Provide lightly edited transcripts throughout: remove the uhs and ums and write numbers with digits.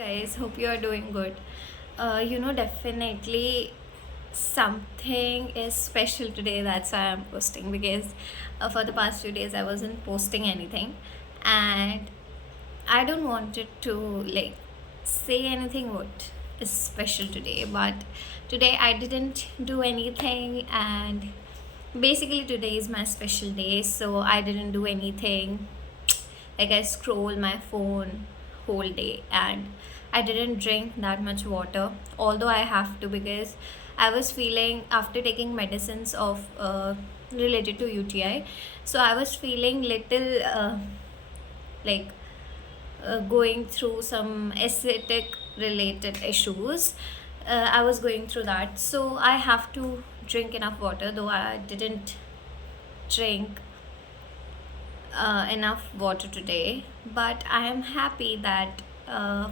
Guys, hope you are doing good. Definitely something is special today. That's why I'm posting because for the past few days I wasn't posting anything, and I don't want it to like say anything what is special today. But today I didn't do anything, and basically today is my special day, so I didn't do anything. Like I scroll my phone whole day, and I didn't drink that much water, although I have to because I was feeling after taking medicines of related to UTI, so I was feeling little like going through some aesthetic related issues. I was going through that, so I have to drink enough water, though I didn't drink enough water today, but I am happy that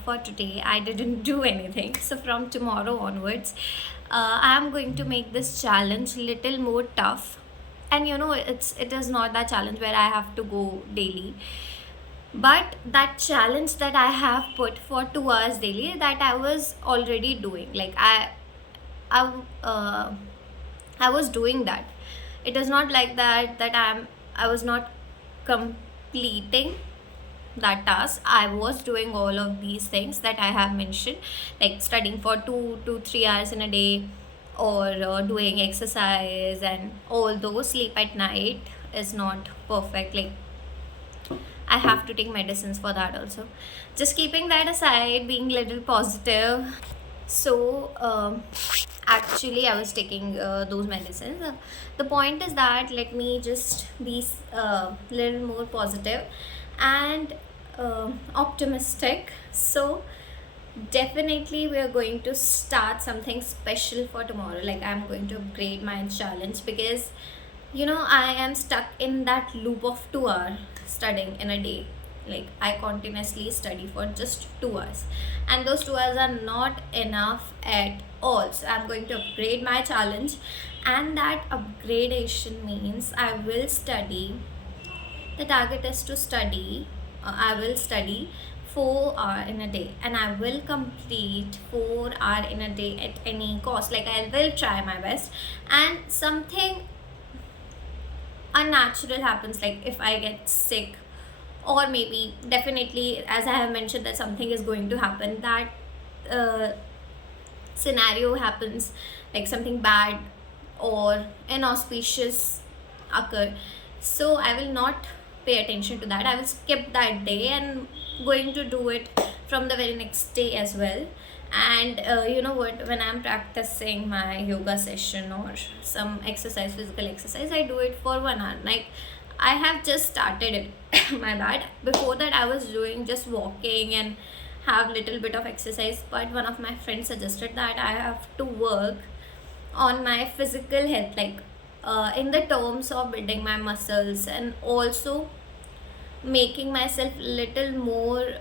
for today I didn't do anything. So from tomorrow onwards, I am going to make this challenge little more tough. And it is not that challenge where I have to go daily, but that challenge that I have put for 2 hours daily, that I was already doing. Like I uh, I was doing that. It is not like I was not completing that task. I was doing all of these things that I have mentioned, like studying for 2 to 3 hours in a day, or doing exercise, and although sleep at night is not perfect, like I have to take medicines for that also. Just keeping that aside, being little positive. So actually I was taking those medicines. The point is that let me just be little more positive and optimistic. So definitely we are going to start something special for tomorrow. Like I'm going to upgrade my challenge because I am stuck in that loop of 2 hour studying in a day. Like I continuously study for just 2 hours, and those 2 hours are not enough at all. So I'm going to upgrade my challenge, and that upgradation means I will study. The target is to study. I will study 4 hour in a day, and I will complete 4 hour in a day at any cost. Like I will try my best, and something unnatural happens, like if I get sick, or maybe definitely as I have mentioned that something is going to happen, that uh, scenario happens, like something bad or inauspicious occur, so I will not pay attention to that. I will skip that day and going to do it from the very next day as well. And you know what, when I'm practicing my yoga session or some exercise, physical exercise, I do it for 1 hour. Like I have just started it. My bad. Before that I was doing just walking and have little bit of exercise, but one of my friends suggested that I have to work on my physical health, like in the terms of building my muscles, and also making myself little more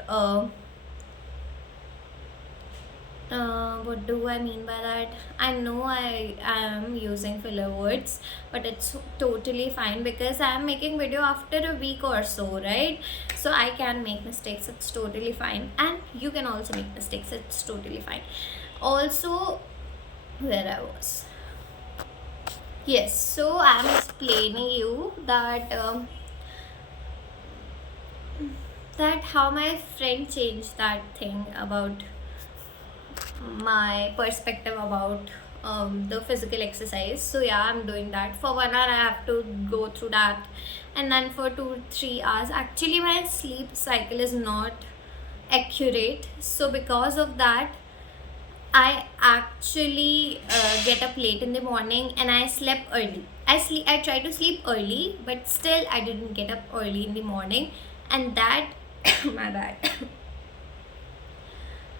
what do I mean by that? I know I am using filler words, but it's totally fine because I am making video after a week or so, right? So I can make mistakes, it's totally fine, and you can also make mistakes, it's totally fine. Also, where I was, yes. So I am explaining you that that how my friend changed that thing about my perspective about the physical exercise. So yeah, I'm doing that for 1 hour. I have to go through that, and then for 2 3 hours. Actually, my sleep cycle is not accurate, so because of that, I actually get up late in the morning, and I slept early. I try to sleep early, but still I didn't get up early in the morning, and that my bad.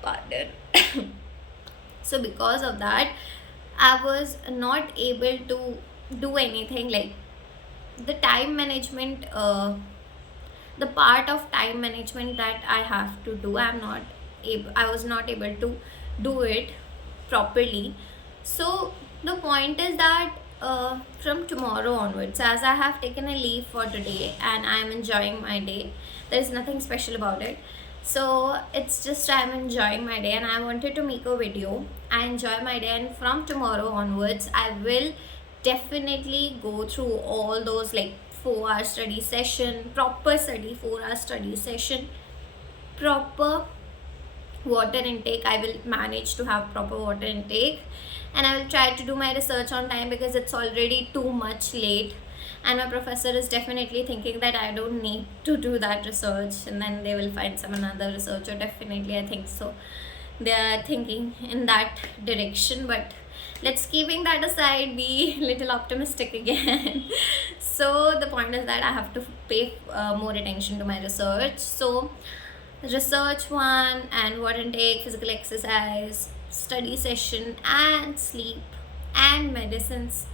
Pardon. So because of that, I was not able to do anything, like the time management, the part of time management that I have to do, I was not able to do it properly. So the point is that from tomorrow onwards, as I have taken a leave for today and I am enjoying my day, there is nothing special about it. So it's just I'm enjoying my day and I wanted to make a video. I enjoy my day, and from tomorrow onwards I will definitely go through all those like 4 hour study session, proper study, 4 hour study session, proper water intake. I will manage to have proper water intake, and I will try to do my research on time because it's already too much late, and my professor is definitely thinking that I don't need to do that research, and then they will find some another researcher. Definitely I think so, they are thinking in that direction. But let's keeping that aside, be little optimistic again. So the point is that I have to pay more attention to my research. So research one, and water intake, physical exercise, study session, and sleep, and medicines.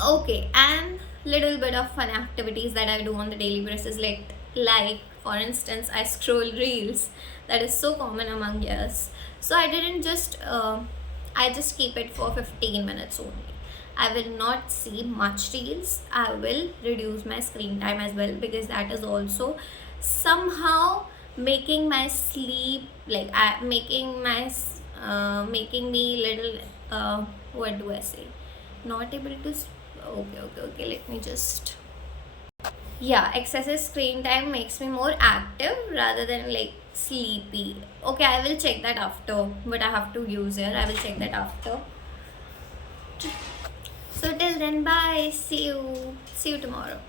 Okay, and little bit of fun activities that I do on the daily basis, like for instance, I scroll reels. That is so common among us. So I didn't just I just keep it for 15 minutes only. I will not see much reels. I will reduce my screen time as well, because that is also somehow making my sleep like making me little what do I say, not able to okay, let me just, yeah, excessive screen time makes me more active rather than like sleepy. Okay, I will check that after what I have to use here. I will check that after. So till then, bye, see you tomorrow.